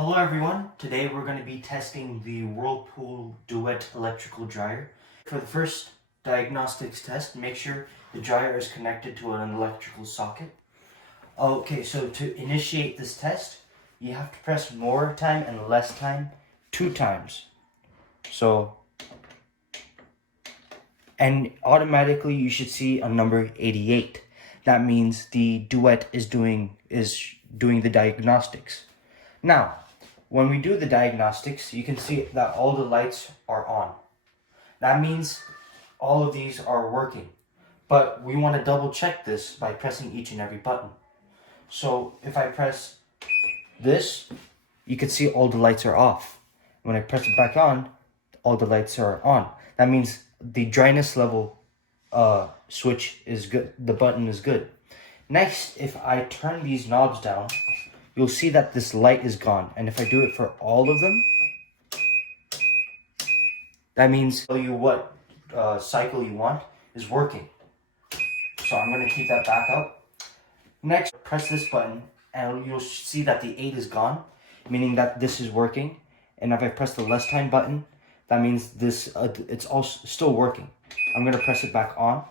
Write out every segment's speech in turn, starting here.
Hello everyone, today we're going to be testing the Whirpool Duet electrical dryer. For the first diagnostics test, make sure the dryer is connected to an electrical socket. Okay, so to initiate this test, you have to press more time and less time 2 times. And automatically you should see a number 88. That means the Duet is doing the diagnostics. Now, when we do the diagnostics, you can see that all the lights are on. That means all of these are working. But we want to double check this by pressing each and every button. So if I press this, you can see all the lights are off. When I press it back on, all the lights are on. That means the dryness level switch is good. The button is good. Next, if I turn these knobs down, you'll see that this light is gone. And if I do it for all of them, that means tell you what cycle you want is working. So I'm going to keep that back up. Next, press this button and you'll see that the 8 is gone, meaning that this is working. And if I press the less time button, that means this it's also still working. I'm going to press it back on.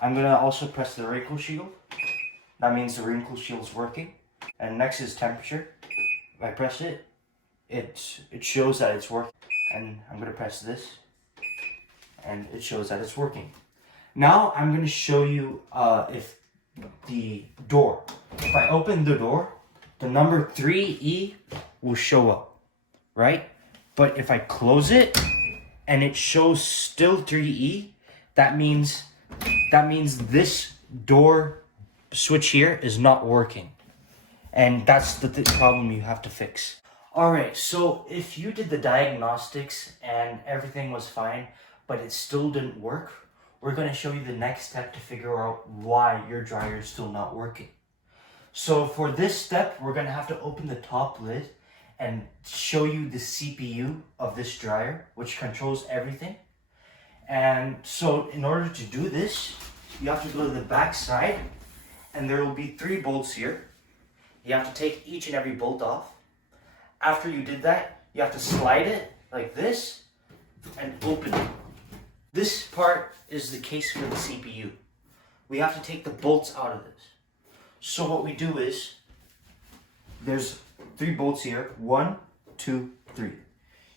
I'm going to also press the wrinkle shield. That means the wrinkle shield is working. And next is temperature. If I press it, it shows that it's working. And I'm going to press this, and it shows that it's working. Now I'm going to show you if the door. If I open the door, the number 3E will show up, right? But if I close it and it shows still 3E, that means this door switch here is not working. And that's the problem you have to fix. Alright, so if you did the diagnostics and everything was fine, but it still didn't work, we're going to show you the next step to figure out why your dryer is still not working. So for this step, we're going to have to open the top lid and show you the CPU of this dryer, which controls everything. And so in order to do this, you have to go to the back side, and there will be 3 bolts here. You have to take each and every bolt off. After you did that, you have to slide it like this and open it. This part is the case for the CPU. We have to take the bolts out of this. So what we do is, there's 3 bolts here. 1, 2, 3.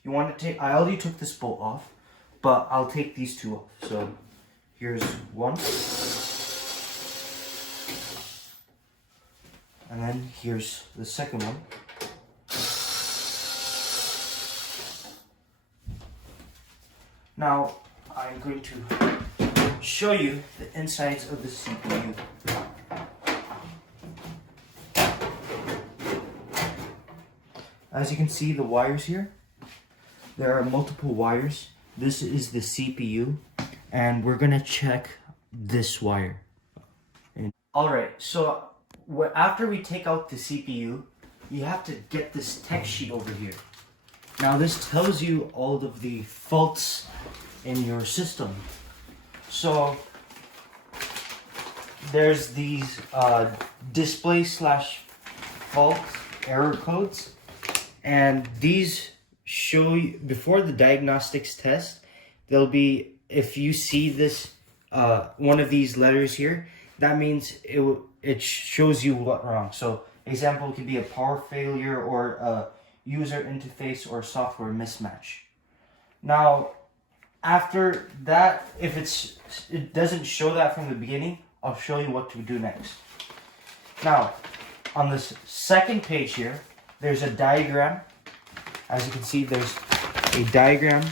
You want to take, I already took this bolt off, but I'll take these 2 off. So here's 1. And then here's the second one. Now I'm going to show you the insides of the CPU. As you can see, the wires here, there are multiple wires. This is the CPU, and we're gonna check this wire. Alright, so after we take out the CPU, you have to get this tech sheet over here. Now this tells you all of the faults in your system. So there's these display/fault error codes, and these show you before the diagnostics test. There'll be, if you see this one of these letters here, that means it shows you what wrong. So example could be a power failure or a user interface or software mismatch. Now after that, if it doesn't show that from the beginning, I'll show you what to do next. Now on this second page here, there's a diagram. As you can see, there's a diagram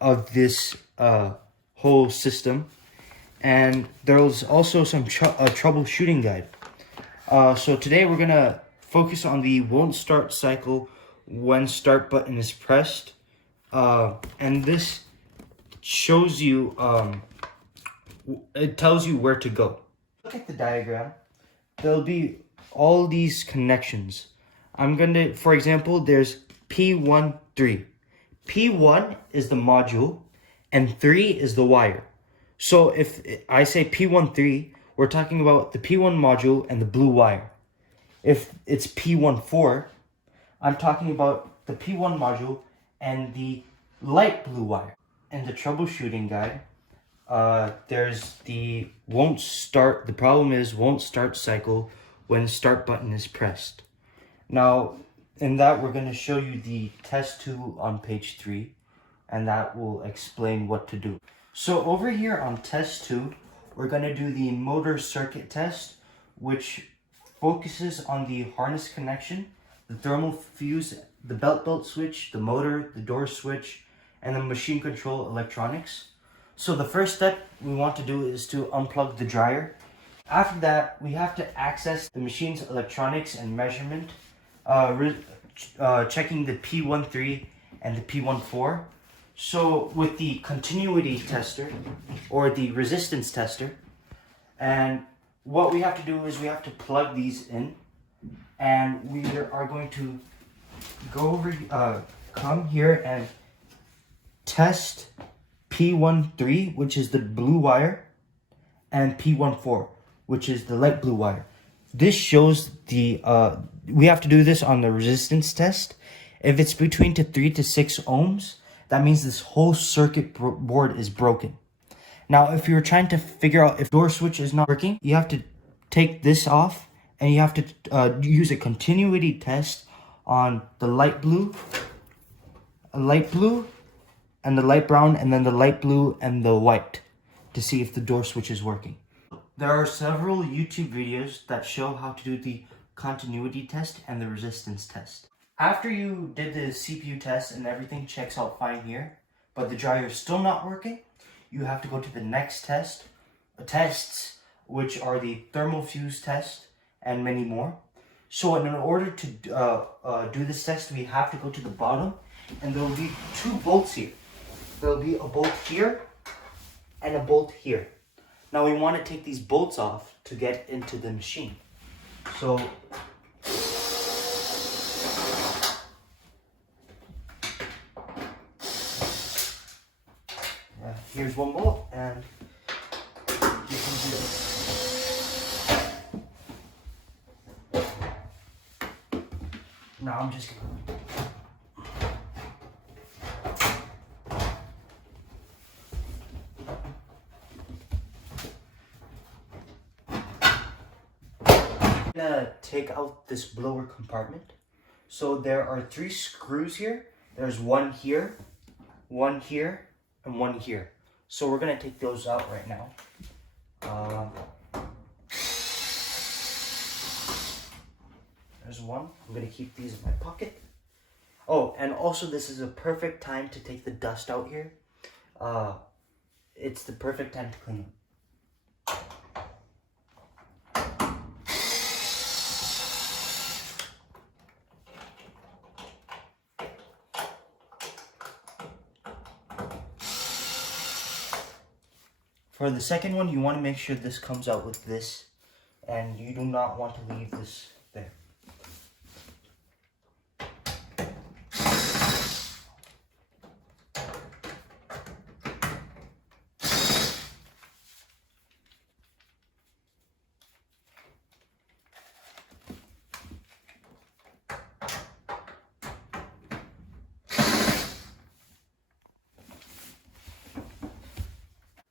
of this whole system. And there's also some troubleshooting guide. So today we're gonna focus on the won't start cycle when start button is pressed. And this shows you, it tells you where to go. Look at the diagram. There'll be all these connections. For example, there's P1, 3. P1 is the module and 3 is the wire. So if I say P1, 3, we're talking about the P1 module and the blue wire. If it's P1, 4, I'm talking about the P1 module and the light blue wire. In the troubleshooting guide, there's the problem is won't start cycle when start button is pressed. Now, in that, we're going to show you the test tool on page 3, and that will explain what to do. So over here on test 2, we're going to do the motor circuit test, which focuses on the harness connection, the thermal fuse, the belt switch, the motor, the door switch, and the machine control electronics. So the first step we want to do is to unplug the dryer. After that, we have to access the machine's electronics and measurement, checking the P13 and the P14. So with the continuity tester or the resistance tester, and what we have to do is we have to plug these in, and we are going to go over, come here and test P13, which is the blue wire, and P14, which is the light blue wire. This shows the, we have to do this on the resistance test. If it's between 3 to 6 ohms, that means this whole circuit board is broken. Now, if you're trying to figure out if door switch is not working, you have to take this off and you have to use a continuity test on the light blue, and the light brown, and then the light blue and the white to see if the door switch is working. There are several YouTube videos that show how to do the continuity test and the resistance test. After you did the CPU test and everything checks out fine here, but the dryer is still not working, you have to go to the next tests, which are the thermal fuse test and many more. So in order to do this test, we have to go to the bottom, and there will be 2 bolts here. There will be a bolt here and a bolt here. Now we want to take these bolts off to get into the machine. So here's one bolt, and you can do it. Now I'm just gonna take out this blower compartment. So there are 3 screws here. There's one here, and one here. So we're gonna take those out right now. There's one. I'm gonna keep these in my pocket. Oh, and also this is a perfect time to take the dust out here. It's the perfect time to clean them. For the second one, you want to make sure this comes out with this, and you do not want to leave this there.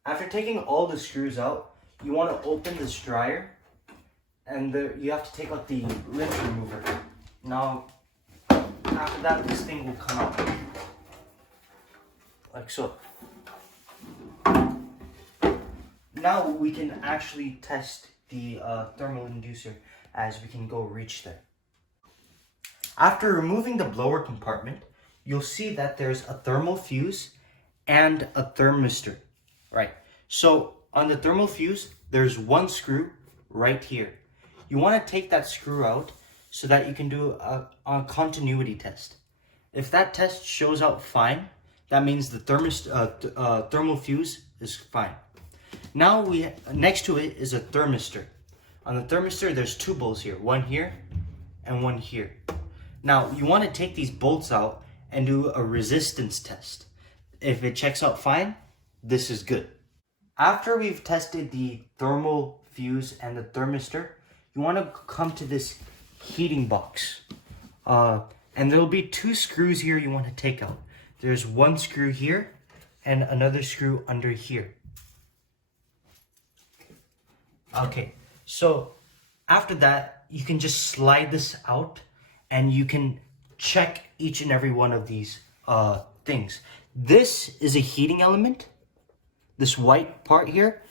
After taking all the screws out, you want to open this dryer, and you have to take out the rinse remover. Now, after that, this thing will come out, like so. Now we can actually test the thermal inducer, as we can go reach there. After removing the blower compartment, you'll see that there's a thermal fuse and a thermistor. Right, so on the thermal fuse, there's one screw right here. You want to take that screw out so that you can do a continuity test. If that test shows out fine, that means the thermal fuse is fine. Now next to it is a thermistor. On the thermistor, there's 2 bolts here, one here and one here. Now you want to take these bolts out and do a resistance test. If it checks out fine, this is good. After we've tested the thermal fuse and the thermistor, you want to come to this heating box. And And there'll be 2 screws here you want to take out. There's 1 screw here and another screw under here. Okay, so after that, you can just slide this out and you can check each and every one of these things. This is a heating element, this white part here,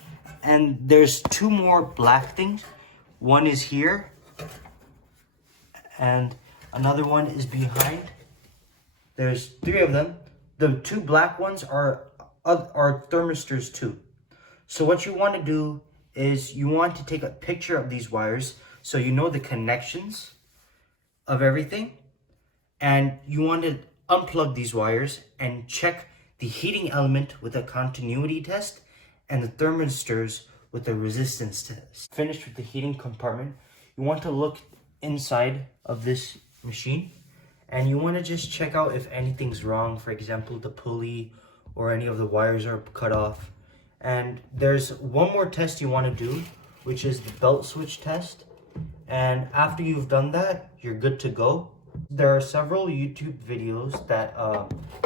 and there's 2 more black things. One is here and another one is behind. There's 3 of them. The 2 black ones are thermistors too. So what you want to do is you want to take a picture of these wires so you know the connections of everything, and you want to unplug these wires and check the heating element with a continuity test and the thermistors with a resistance test. Finished with the heating compartment, you want to look inside of this machine and you want to just check out if anything's wrong. For example, the pulley or any of the wires are cut off. And there's one more test you want to do, which is the belt switch test. And after you've done that, you're good to go. There are several YouTube videos that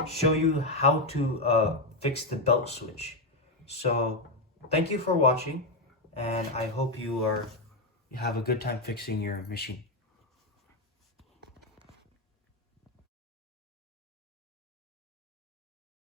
show you how to fix the belt switch. So thank you for watching, and I hope you have a good time fixing your machine.